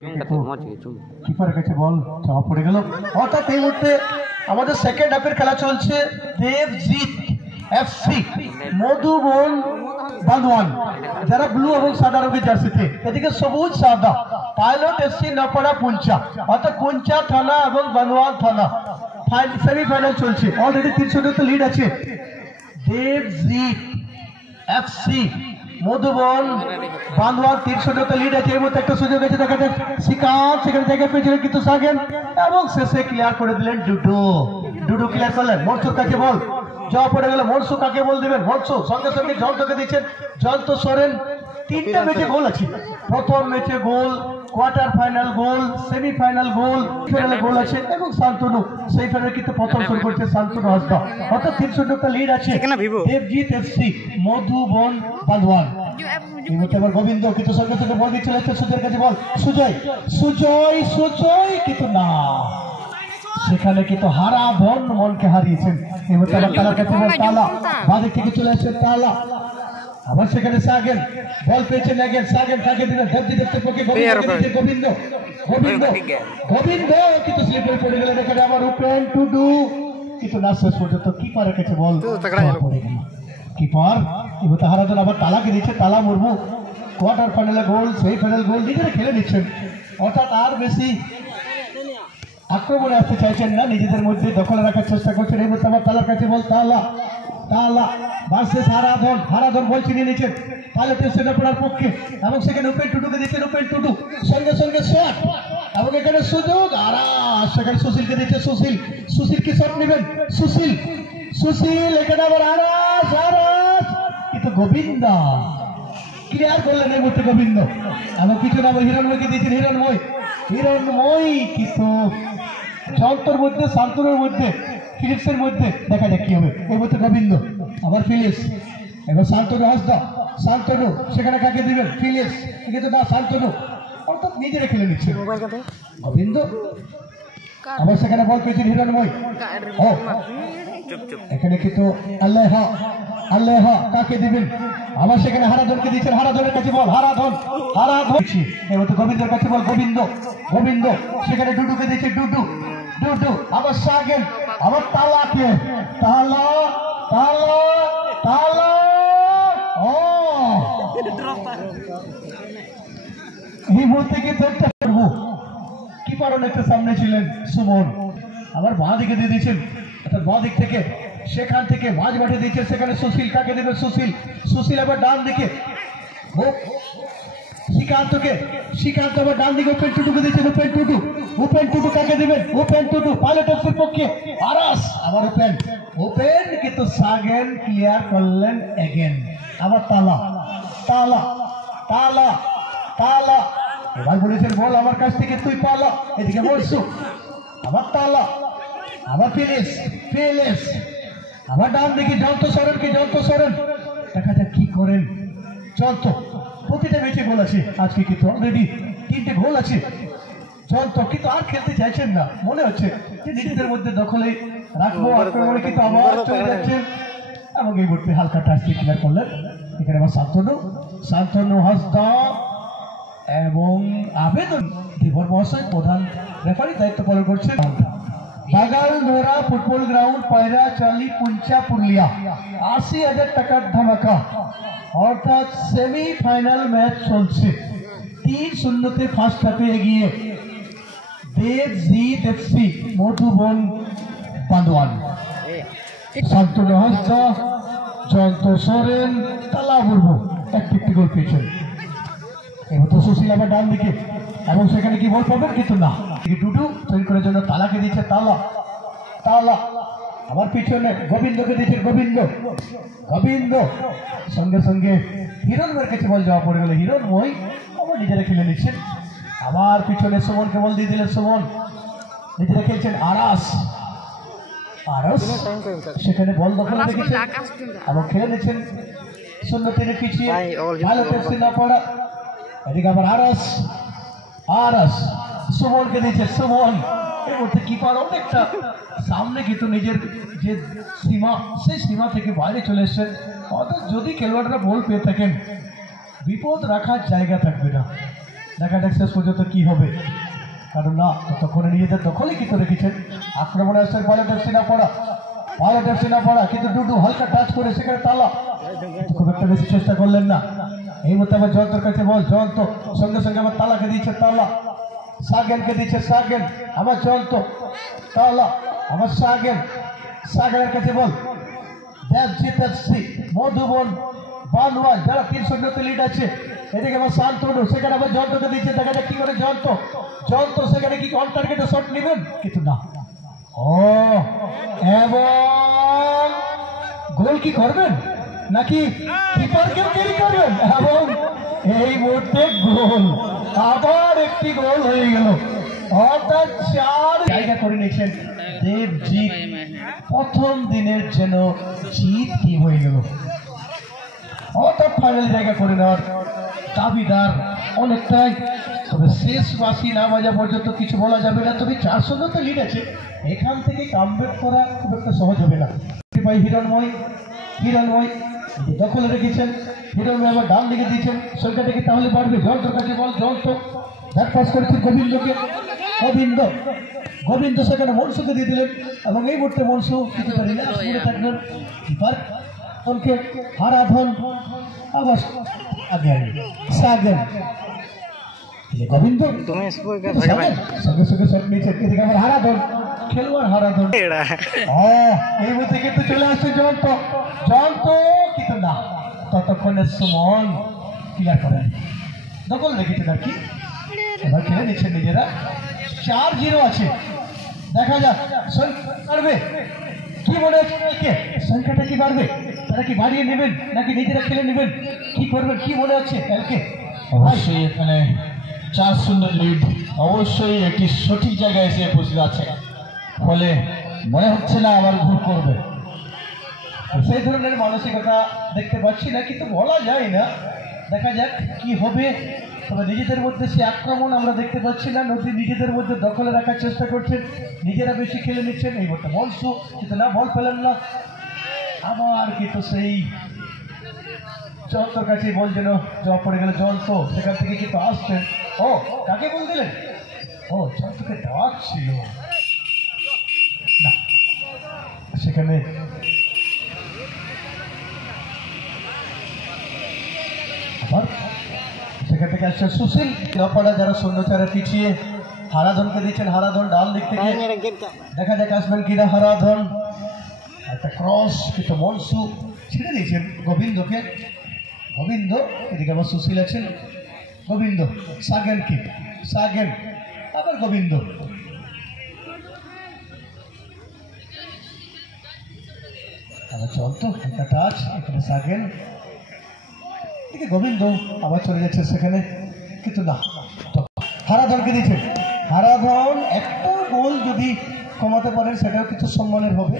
কিপারের কাছে বল চাপা পড়ে গেল। অর্থাৎ এই মুহূর্তে আমাদের সেকেন্ড হাফের খেলা চলছে। দেবজিৎ এফসি মধুবন বান্দোয়ান, যারা ব্লু এবং সাদা রঙের জার্সিতে, এদিকে সবুজ সাদা পাইলট এফসি নপাড়া পুঞ্চা, অর্থাৎ পুঞ্চা থানা এবং বান্দোয়ান থানা সেমিফাইনাল চলছে। অলরেডি 300 লিড আছে দেবজিৎ এফসি মধুবন বান্দোয়ান, 300 লিড আছে। এর মধ্যে একটা সুযোগ আছে, দেখা যাক শ্রীকান্ত সেখানে জায়গা পেয়েছিলেন কিন্তু সাগেন, এবং শেষে ক্লিয়ার করে দিলেন ডুডু ক্লিয়ার করলেন। মনসুর কাছে বল যাওয়া পড়ে গেল। মনসু কাকে বল দিবেন? মনসু সঙ্গে সঙ্গে জয়ন্তকে দিচ্ছেন। জয়ন্ত সোরেন, 3টে ম্যাচে গোল আছে। প্রথম ম্যাচে গোল, কোয়ার্টার ফাইনাল গোল, সেমিফাইনাল গোল, ফাইনালে গোল আছে, এবং শান্তনু সেই ফাইনালে কিন্তু প্রথম শুরু করছে শান্তনু হাসদা। অর্থাৎ 300 লিড আছে দেবজিৎ এফসি মধুবন বান্দোয়ান। এই মুহূর্তে আবার গোবিন্দ কিন্তু সঙ্গে সঙ্গে বল দিয়ে চলে যাচ্ছে সুজয়ের কাছে বল। সুজয় কিন্তু না, সেখানে কিন্তু হারাধন মনকে হারিয়েছেন। এই মুহূর্তে আবার তালার কাছে বল, তালা বাদিক থেকে চলে আসছে তালা, আবার সেখানে সাগেন বল পেয়েছেন। সাগেন কাকে দিলেন? দেবজিতের পক্ষে গোবিন্দ কিন্তু স্লিপে পড়ে গেলেন। এখানে আবার উপেন টুডু কিন্তু না, শেষ পর্যন্ত কিপারের কাছে বল পড়ে গেল। কিপার এবার হারাধন আবার তালাকে দিচ্ছে। তালা মুর্মু কোয়ার্টার ফাইনালে গোল, সেই ফাইনাল গোল নিজেরা খেলে নিচ্ছেন। অর্থাৎ আর বেশি আক্রমণে আসতে চাইছেন না, নিজেদের মধ্যে দখল রাখার চেষ্টা করছেন। এই মুহূর্তে আবার তালার কাছে বল, তালা ভার্সেস হারাধন বল ছিনিয়ে নিচ্ছেন পাইলটের সেনাপড়ার পক্ষে, এবং সেখানে উপেন টুডুকে দিচ্ছেন। উপেন টুডু সঙ্গে সঙ্গে শট, এবং এখানে সুযোগ আর সেখানে সুশীলকে দিচ্ছে। সুশীল কি শট নেবেন? সুশীল এখানে আবার আরাস কিন্তু গোবিন্দ ক্লিয়ার করলেন এই মুহূর্তে গোবিন্দ, এবং পিছনে আবার হিরণময়কে দিয়েছেন। হিরণময় কিন্তু জয়ন্তর মধ্যে, শান্তনুর মধ্যে, ফিলিপসের মধ্যে, দেখা যাক কি হবে। এই মুহূর্তে গোবিন্দ আবার ফিলিপস, এবার শান্তনু হাসদা, শান্তনু সেখানে কাকে দিবেন? ফিলিপস কিন্তু না, শান্তনু অর্থাৎ নিজেরা খেলে নিচ্ছে। গোবিন্দ আবার সেখানে বল পেয়েছেন হিরণময়। এখানে কিন্তু আল্লাহ কাকে দিবেন? আবার সেখানে হারাধনকে দিচ্ছেন। হারাধনের কাছে বল, হারাধন এবার তো গোবিন্দের কাছে বল, গোবিন্দ সেখানে ডুডুকে দিচ্ছে। ডুডু আবার সাগেন, আবার তালাকে, তালা এই মুহূর্তে কিন্তু একটা করবো। কিপার অনেকটা সামনে ছিলেন সুমন, আবার বাঁ দিকে দিয়ে দিয়েছেন, অর্থাৎ বাঁ দিক থেকে সেখান থেকে মাঝ মাঠে দিচ্ছেন। সেখানে সুশীল কাকে দেবে? সুশীল আবার ডান দিকে শ্রীকান্ত আবার ডান দিকে উপেন টুডুকে দিচ্ছেন। উপেন টুডু কাকে দেবেন? উপেন টুডু পাইলট এফসির পক্ষে, আরাস আবার উপেন কিন্তু সাগেন ক্লিয়ার করলেন এগেন। আবার তালা এবার বলেছেন বল আমার কাছ থেকে তুই পালা। এদিকে বলছু আবার তালা, আবার ফিলিপস আবার ডান দিকে জয়ন্ত সোরেন, দেখা যাক কি করেন জয়ন্ত। প্রতিটা ম্যাচে গোল আছে, আজকে কিন্তু অলরেডি 3টে গোল আছে জয়ন্ত, কিন্তু আর খেলতে চাইছেন না, মনে হচ্ছে যে নিজেদের মধ্যে দখলে রাখবো। আক্রমণে কিন্তু আবার চলে যাচ্ছেন, এবং এই মুহূর্তে হালকা টাচ দিয়ে ক্লিয়ার করলেন। এখানে আবার শান্তনু হাসদা এবং আবেদন ধীবর মহাশয় প্রধান রেফারি দায়িত্ব পালন করছেন। বাগালধরা ফুটবল গ্রাউন্ড, পায়রাচালি, পুঞ্চা, পুরুলিয়া। 80,000 টাকার ধামাকা, অর্থাৎ সেমিফাইনাল ম্যাচ চলছে। 3-0 ফার্স্ট হাফে এগিয়ে দেবজিৎ এফসি মধুবন বান্দোয়ান। শান্তনু হাসদা, জয়ন্ত সোরেন, তালা মুর্মু একটি গোল পেয়েছেন। এবার তো সুশীল আবার ডান দিকে, এবং সেখানে কি বল পাবেন? কিন্তু না, ডুডু তৈরি করার জন্য তালাকে দিচ্ছে। তালা আবার পিছনে গোবিন্দকে দিচ্ছে। গোবিন্দ সঙ্গে সঙ্গে হিরণময়ের কাছে বল যাওয়া পড়ে গেল। হিরণময় আবার নিজেরা খেলে নিচ্ছেন। আবার পিছনে সুমনকে বল দিয়ে দিলেন। সুমন নিজেরা খেলছেন। আরাস সেখানে বল দখল রেখেছেন এবং খেলে নিচ্ছেন। 0-3 পিছিয়ে ভালো টেস্টে না পড়া। এদিকে আবার আরাস সুমনকে দিচ্ছে। সুমন এই মুহূর্তে কিপার অনেকটা সামনে, কিন্তু নিজের যে সীমা, সেই সীমা থেকে বাইরে চলে এসছেন। অর্থাৎ যদি খেলোয়াড়রা বল পেয়ে থাকেন, বিপদ রাখার জায়গা থাকবে না। দেখা যাক শেষ পর্যন্ত কি হবে, কারণ না ততক্ষণে নিজেদের দখলে কিন্তু রেখেছেন। আক্রমণে আসছেন ভারতের সেনাপড়া, কিন্তু ডুডু হালকা টাচ করে সেখানে তালা, খুব একটা বেশি চেষ্টা করলেন না। এই মতো আবার জয়ন্তর কাছে বল, জয়ন্ত সঙ্গে সঙ্গে আবার তালাকে দিচ্ছে, তালা সাগেনকে দিচ্ছে, সাগেন আবার জয়ন্ত, তালা আবার সাগেনের কাছে বল, দেবজিৎ এফসি, মধুবন, বানওয়াল যারা 3-0 লিড আছে। এদিকে আবার শান্তনু, সেখানে আবার জয়ন্তকে দিচ্ছে, দেখা যাক কি করে জয়ন্ত সেখানে কি অন টার্গেটে শট নেবেন, কিন্তু না। ও এবং গোল কি করবেন নাকি কিপারকে ক্যারি করবেন, এবং এই মুহূর্তে গোল, আবার একটি গোল হয়ে গেল, অর্থাৎ 4 জায়গা করে নিয়েছেন দেবজিৎ। প্রথম দিনের যেন জিত কি হয়ে গেল, অর্থাৎ ফাইনাল জায়গা করে নেওয়ার দাবিদার অনেকটাই। তবে শেষ বাঁশি না বাজা পর্যন্ত কিছু বলা যাবে না। তবে 4-0 লিড আছে, এখান থেকে কামব্যাক করা খুব একটা সহজ হবে না। হিরণময় দখলে রেখেছেন, হিরণময় আবার ডান দিকে দিয়েছেন, সংখ্যাটাকে তাহলে বাড়বে। জয়ন্তর কাছে বল, জয়ন্ত ব্যাট পাস করেছেন গোবিন্দকে, গোবিন্দ সেখানে মনসুকে দিয়ে দিলেন, এবং এই মুহূর্তে মনসু কিছুটা রিল্যাক্স করে থাকবেন। কিপার হারাধন আবার সাগেন, গোবিন্দ সঙ্গে সঙ্গে শট নিয়েছে, এদিকে আবার হারাধন, খেলোয়াড় হারাধন। এই মুহূর্তে কিন্তু চলে আসছে জয়ন্ত, কিন্তু না, ততক্ষণে সুমন ক্লিয়ার করেন, দখল রেখেছেন আর কি। এবার খেলে নিচ্ছেন নিজেরা, 4-0 আছে। দেখা যাক বাড়বে কি মনে হচ্ছে, সংখ্যাটা কি বাড়বে, তারা কি বাড়িয়ে নেবেন নাকি নিজেরা খেলে নেবেন, কি করবেন, কি মনে হচ্ছে কালকে? অবশ্যই এখানে 4-0 লিড, অবশ্যই একটি সঠিক জায়গায় এসে উপস্থিত আছে, ফলে মনে হচ্ছে না আবার ভুল করবে, সেই ধরনের মানসিকতা দেখতে পাচ্ছি না, কিন্তু বলা যায় না, দেখা যাক কি হবে। তবে নিজেদের মধ্যে সে আক্রমণ আমরা দেখতে পাচ্ছি না, নদী নিজেদের মধ্যে দখলে রাখার চেষ্টা করছেন, নিজেরা বেশি খেলে নিচ্ছেন। এই বলটা মনসু, কিন্তু না, বল পেলেন না, আবার কিন্তু সেই জয়ন্তর কাছে বল যেন জবাব পড়ে গেল, জয়ন্ত সেখান থেকে কিন্তু আসছেন। ও কাকে বল দিলেন, ও জয়ন্তকে ডাক ছিল না, সেখানে আবার সেখান থেকে আসছে সুশীল। অপাড়া যারা শূন্যচারে পিছিয়ে হারাধনকে দিচ্ছেন, হারাধন ডান দিক থেকে, দেখা যাক আসবেন কিনা হারাধন, একটা ক্রস, কিন্তু মনসু ছেড়ে দিয়েছেন গোবিন্দকে, গোবিন্দ এদিকে আবার সুশীল আছেন, গোবিন্দ সাগেন আবার গোবিন্দ, আবার চলতো একটা টাচ, এখানে সাগেন, এদিকে গোবিন্দ আবার চলে যাচ্ছে সেখানে, কিন্তু না, হারাধনকে দিয়েছেন, হারাধন একটা গোল যদি কমাতে পারেন সেটাও কিছু সম্মানের হবে।